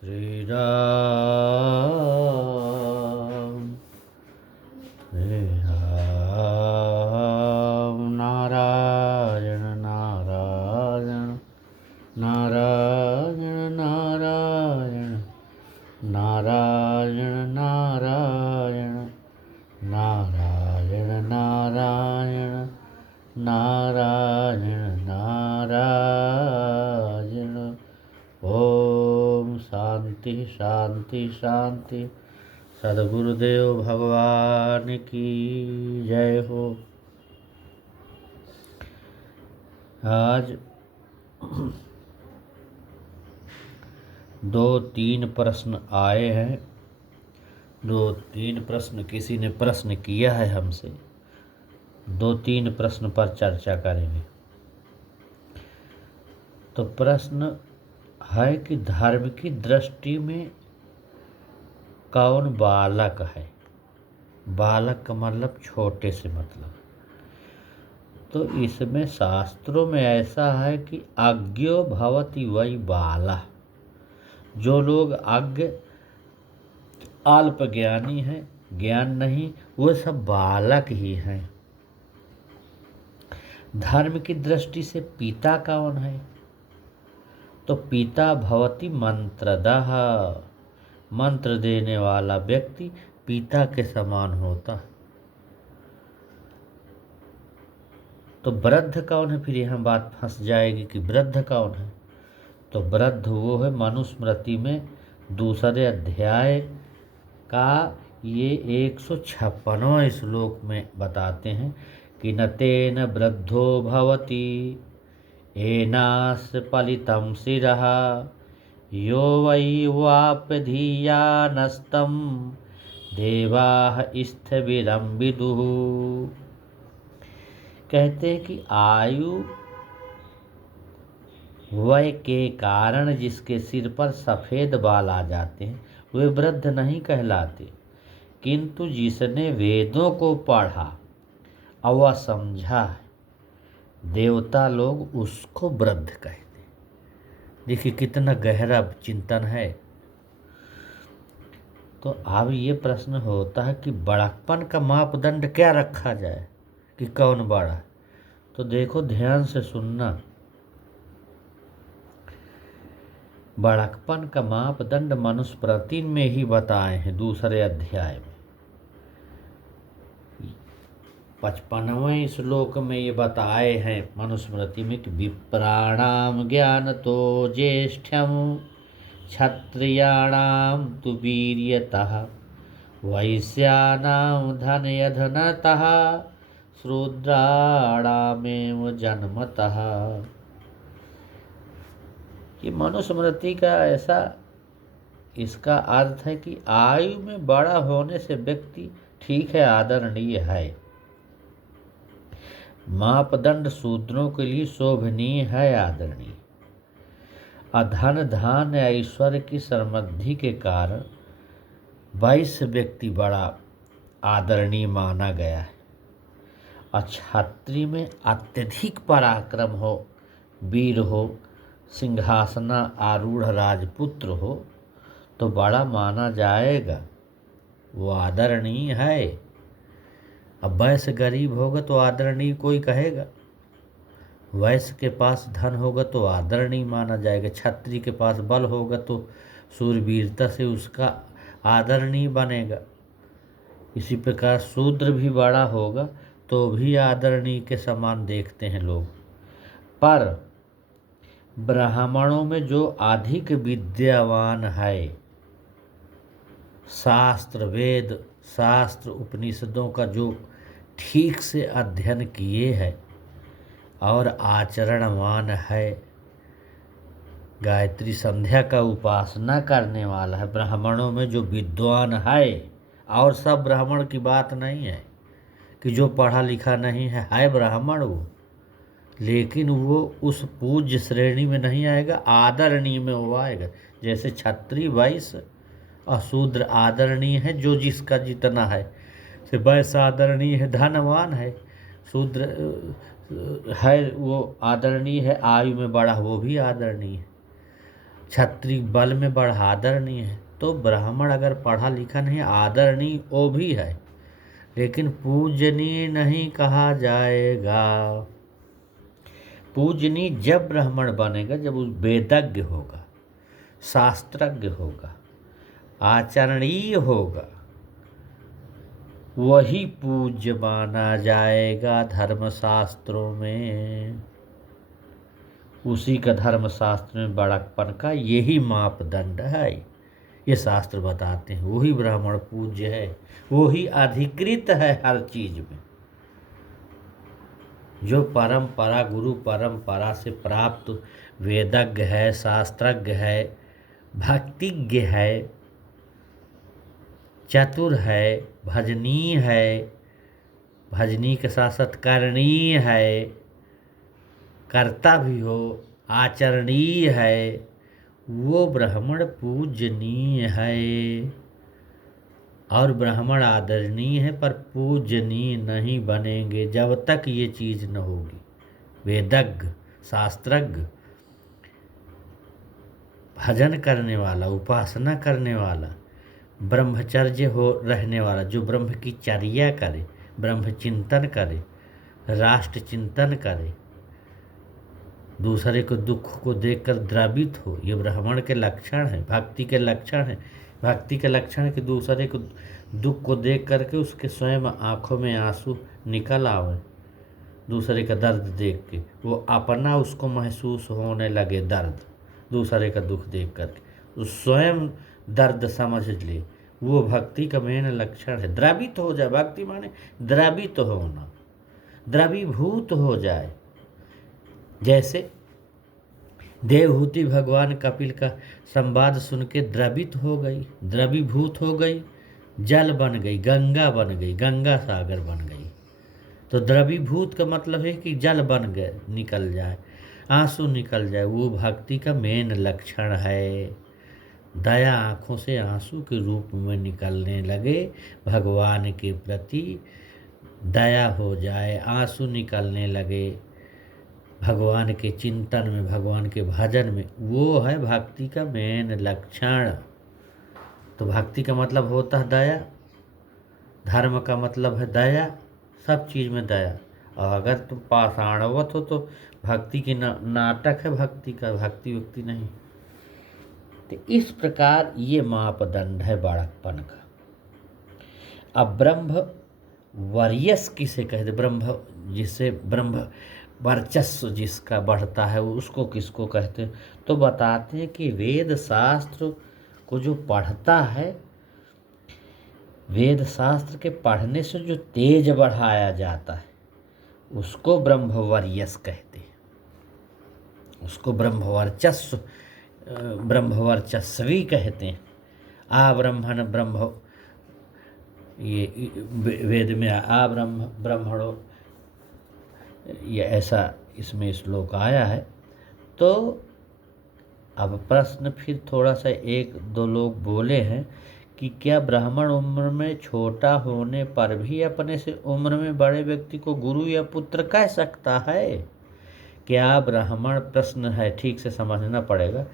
श्री राम श्री राम नारायण नारायण नारायण नारायण नारायण नारायण नारायण नारायण नारायण नारायण। ओम शांति शांति शांति। सद्गुरुदेव भगवान की जय हो। आज 2-3 प्रश्न आए हैं। 2-3 प्रश्न किसी ने प्रश्न किया है हमसे। 2-3 प्रश्न पर चर्चा करेंगे। तो प्रश्न है कि धर्म की दृष्टि में कौन बालक है। बालक का मतलब छोटे से मतलब। तो इसमें शास्त्रों में ऐसा है कि अज्ञो भवति वै बाला। जो लोग अज्ञ अल्प ज्ञानी हैं, ज्ञान नहीं, वो सब बालक ही हैं। धर्म की दृष्टि से पिता कौन है? तो पिता भवति मंत्रदः। मंत्र देने वाला व्यक्ति पिता के समान होता है। तो वृद्ध कौन है? फिर यहाँ बात फंस जाएगी कि वृद्ध कौन है। तो वृद्ध वो है, मनुस्मृति में 2 अध्याय का ये 156वां श्लोक में बताते हैं कि न तेन वृद्धो भवति एनास पलितं शिरः यो वै वाप्यधीयानस्तं देवाः स्थविरं विदुः। कहते हैं कि आयु वय के कारण जिसके सिर पर सफ़ेद बाल आ जाते हैं वे वृद्ध नहीं कहलाते, किंतु जिसने वेदों को पढ़ा और वह समझा है, देवता लोग उसको वृद्ध कहते हैं। देखिए कितना गहरा चिंतन है। तो अब ये प्रश्न होता है कि बड़प्पन का मापदंड क्या रखा जाए कि कौन बड़ा। तो देखो ध्यान से सुनना। बड़प्पन का मापदंड मनुस्मृति में ही बताए हैं 2 अध्याय में। 55वें श्लोक में ये बताए हैं मनुस्मृति में कि विप्राणाम ज्ञानतो ज्येष्ठ्यम क्षत्रियाणाम तु वीर्यतः वैश्यानाम धनयधनतः शूद्राणामेव जन्मतः। ये मनुस्मृति का ऐसा इसका अर्थ है कि आयु में बड़ा होने से व्यक्ति ठीक है, आदरणीय है। मापदंड शूद्रों के लिए शोभनीय है, आदरणीय। अधन धान ऐश्वर्य की समृद्धि के कारण वैश्य व्यक्ति बड़ा आदरणीय माना गया है। और क्षत्रिय में अत्यधिक पराक्रम हो, वीर हो, सिंहासन आरूढ़ राजपुत्र हो तो बड़ा माना जाएगा, वो आदरणीय है। अब वैश्य गरीब होगा तो आदरणीय कोई कहेगा, वैश्य के पास धन होगा तो आदरणीय माना जाएगा, क्षत्रिय के पास बल होगा तो शूरवीरता से उसका आदरणीय बनेगा। इसी प्रकार शूद्र भी बड़ा होगा तो भी आदरणीय के समान देखते हैं लोग। पर ब्राह्मणों में जो अधिक विद्यावान है, शास्त्र वेद शास्त्र उपनिषदों का जो ठीक से अध्ययन किए हैं और आचरणवान है, गायत्री संध्या का उपासना करने वाला है, ब्राह्मणों में जो विद्वान है, और सब ब्राह्मण की बात नहीं है कि जो पढ़ा लिखा नहीं है ब्राह्मण वो, लेकिन वो उस पूज्य श्रेणी में नहीं आएगा, आदरणीय में वो आएगा। जैसे क्षत्रिय वैश्य और शूद्र आदरणीय है, जो जिसका जितना है। से वैश्य आदरणीय है, धनवान है, शूद्र है वो आदरणीय है, आयु में बड़ा वो भी आदरणीय है। क्षत्रिय बल में बढ़ादरणीय है, तो ब्राह्मण अगर पढ़ा लिखा नहीं आदरणीय वो भी है, लेकिन पूजनीय नहीं कहा जाएगा। पूजनीय जब ब्राह्मण बनेगा जब वो वेदज्ञ होगा, शास्त्रज्ञ होगा, आचरणीय होगा, वही पूज्य माना जाएगा धर्मशास्त्रों में। उसी का धर्मशास्त्र में बड़कपन का यही मापदंड है, ये शास्त्र बताते हैं। वही ब्राह्मण पूज्य है, वही अधिकृत है हर चीज में। जो परंपरा गुरु परंपरा से प्राप्त वेदज्ञ है, शास्त्रज्ञ है, भक्तिज्ञ है, चतुर है, भजनीय है, भजनीय के साथ साथ करणीय है, कर्ता भी हो, आचरणीय है, वो ब्राह्मण पूजनीय है। और ब्राह्मण आदरणीय है पर पूजनीय नहीं बनेंगे जब तक ये चीज़ न होगी। वेदज्ञ, शास्त्रज्ञ, भजन करने वाला, उपासना करने वाला, ब्रह्मचर्य हो रहने वाला, जो ब्रह्म की चर्या करे, ब्रह्म चिंतन करे, राष्ट्र चिंतन करे, दूसरे को दुख को देखकर द्रवित हो, ये ब्राह्मण के लक्षण है, भक्ति के लक्षण है। भक्ति के लक्षण है कि दूसरे को दुख को देख करके उसके स्वयं आँखों में आंसू निकल आवे, दूसरे का दर्द देख के वो अपना उसको महसूस होने लगे दर्द, दूसरे का दुख देख करके वो स्वयं दर्द समझ ले, वो भक्ति का मेन लक्षण है। द्रवित हो जाए, भक्ति माने द्रवित होना, द्रवीभूत हो जाए। जैसे देवहूति भगवान कपिल का संवाद सुन के द्रवित हो गई, द्रवीभूत हो गई, जल बन गई, गंगा बन गई, गंगा सागर बन गई। तो द्रवीभूत का मतलब है कि जल बन गए, निकल जाए, आंसू निकल जाए, वो भक्ति का मेन लक्षण है। दया आँखों से आंसू के रूप में निकलने लगे, भगवान के प्रति दया हो जाए, आंसू निकलने लगे भगवान के चिंतन में, भगवान के भजन में, वो है भक्ति का मेन लक्षण। तो भक्ति का मतलब होता है दया, धर्म का मतलब है दया, सब चीज़ में दया। और अगर तुम पाषाणवत हो तो भक्ति की नाटक है, भक्ति का, भक्ति व्यक्ति नहीं। तो इस प्रकार ये मापदंड है बड़कपन का। अब ब्रह्म वर्यस किसे कहते, ब्रह्म जिसे ब्रह्म वर्चस्व जिसका बढ़ता है वो उसको किसको कहते हैं, तो बताते हैं कि वेद शास्त्र को जो पढ़ता है, वेद शास्त्र के पढ़ने से जो तेज बढ़ाया जाता है उसको ब्रह्मवर्यस कहते हैं, उसको ब्रह्मवर्चस्व, ब्रह्मवर्चस्वी कहते हैं। आ ब्रह्मण ब्रह्म, ये वेद में आ ब्रह्मणो, ये ऐसा इसमें श्लोक आया है। तो अब प्रश्न फिर थोड़ा सा एक दो लोग बोले हैं कि क्या ब्राह्मण उम्र में छोटा होने पर भी अपने से उम्र में बड़े व्यक्ति को गुरु या पुत्र कह सकता है? क्या ब्राह्मण, प्रश्न है, ठीक से समझना पड़ेगा।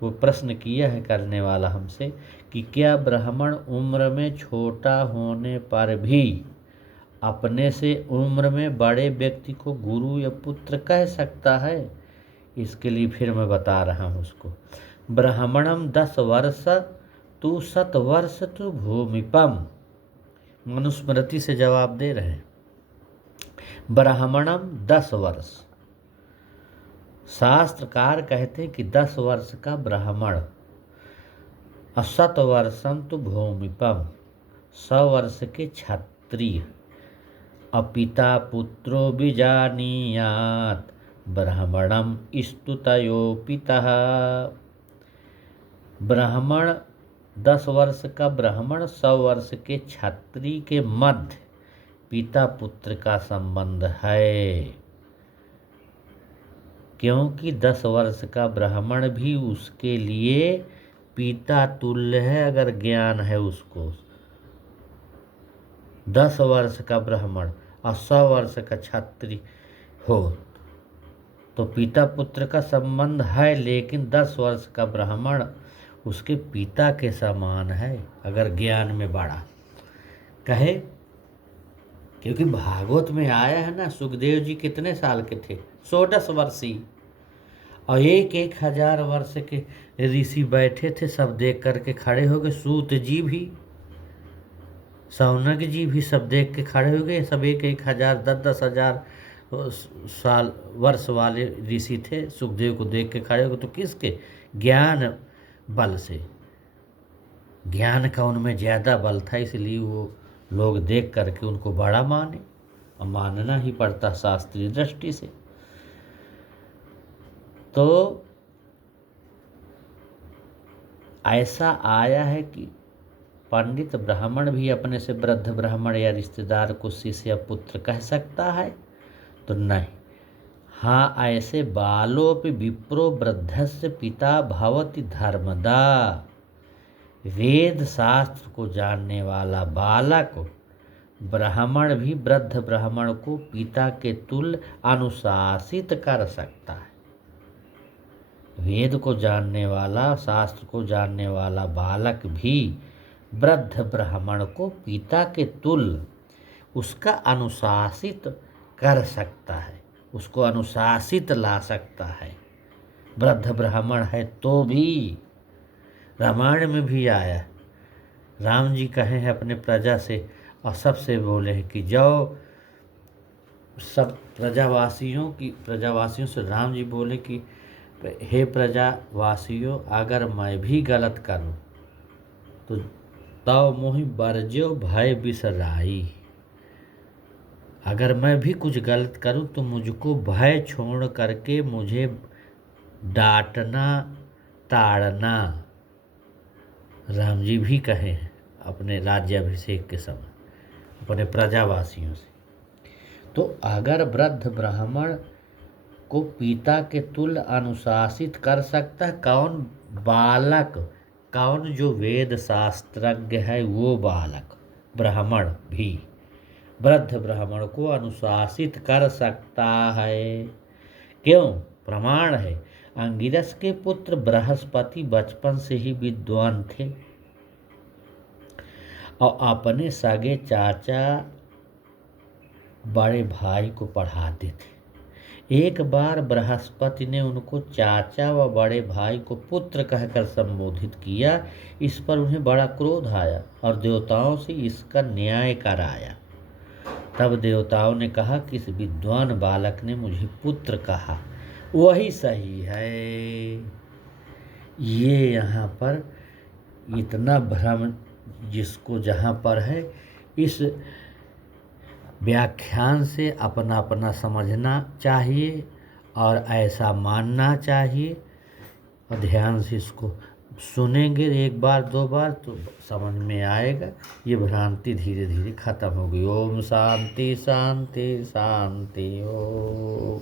वो प्रश्न किया है करने वाला हमसे कि क्या ब्राह्मण उम्र में छोटा होने पर भी अपने से उम्र में बड़े व्यक्ति को गुरु या पुत्र कह सकता है? इसके लिए फिर मैं बता रहा हूँ उसको। ब्राह्मणम 10 वर्ष तू 7 वर्ष तू भूमिपम, मनुस्मृति से जवाब दे रहे हैं। ब्राह्मणम 10 वर्ष, शास्त्रकार कहते हैं कि 10 वर्ष का ब्राह्मण, 7 वर्षम तू भूमिपम, 100 वर्ष के क्षत्रिय, अपिता पुत्रो बीजानीयात ब्राह्मणम स्तुतयो पितः। ब्राह्मण 10 वर्ष का ब्राह्मण 100 वर्ष के क्षत्रिय के मध्य पिता पुत्र का संबंध है, क्योंकि 10 वर्ष का ब्राह्मण भी उसके लिए पिता तुल्य है अगर ज्ञान है उसको। 10 वर्ष का ब्राह्मण और 100 वर्ष का क्षत्रिय हो तो पिता पुत्र का संबंध है, लेकिन 10 वर्ष का ब्राह्मण उसके पिता के समान है अगर ज्ञान में बढ़ा। कहे क्योंकि भागवत में आया है ना, सुखदेव जी कितने साल के थे? 16 वर्षीय। और 1,000 वर्ष के ऋषि बैठे थे, सब देख करके खड़े हो गए। सूत जी भी, शौनक जी भी सब देख के खड़े हो गए। सब 1,000 10 हजार साल वर्ष वाले ऋषि थे, सुखदेव को देख के खड़े हो गए। तो किसके? ज्ञान बल से, ज्ञान का उनमें ज़्यादा बल था, इसलिए वो लोग देख करके उनको बड़ा माने, और मानना ही पड़ता शास्त्रीय दृष्टि से। तो ऐसा आया है कि पंडित ब्राह्मण भी अपने से वृद्ध ब्राह्मण या रिश्तेदार को शिष्य या पुत्र कह सकता है? तो नहीं। हाँ, ऐसे बालोपि विप्रो वृद्धस्य पिता भवति धर्मदा। वेद शास्त्र को जानने वाला बालक ब्राह्मण भी वृद्ध ब्राह्मण को पिता के तुल्य अनुशासित कर सकता है। वेद को जानने वाला, शास्त्र को जानने वाला बालक भी वृद्ध ब्राह्मण को पिता के तुल्य उसका अनुशासित कर सकता है, उसको अनुशासित ला सकता है। वृद्ध ब्राह्मण है तो भी, रामायण में भी आया, राम जी कहे हैं अपने प्रजा से, और सबसे बोले हैं कि जाओ, सब प्रजावासियों से राम जी बोले कि हे प्रजावासियों, अगर मैं भी गलत करूं तो तव मोहि बरजो भय बिसराई। अगर मैं भी कुछ गलत करूं तो मुझको भय छोड़ करके मुझे डांटना, ताड़ना। राम जी भी कहे हैं अपने राज्याभिषेक के समय अपने प्रजावासियों से। तो अगर वृद्ध ब्राह्मण को पिता के तुल्य अनुशासित कर सकता है कौन? बालक। कौन? जो वेद शास्त्रज्ञ है वो बालक ब्राह्मण भी वृद्ध ब्राह्मण को अनुशासित कर सकता है। क्यों? प्रमाण है, अंगिरस के पुत्र बृहस्पति बचपन से ही विद्वान थे और अपने सगे चाचा बड़े भाई को पढ़ाते थे। एक बार बृहस्पति ने उनको चाचा व बड़े भाई को पुत्र कहकर संबोधित किया। इस पर उन्हें बड़ा क्रोध आया और देवताओं से इसका न्याय कराया। तब देवताओं ने कहा कि इस विद्वान बालक ने मुझे पुत्र कहा, वही सही है। ये यहाँ पर इतना भ्रम जिसको जहाँ पर है, इस व्याख्यान से अपना अपना समझना चाहिए और ऐसा मानना चाहिए। और ध्यान से इसको सुनेंगे 1 बार 2 बार तो समझ में आएगा। ये भ्रांति धीरे धीरे खत्म होगी। ओम शांति शांति शांति। ओम।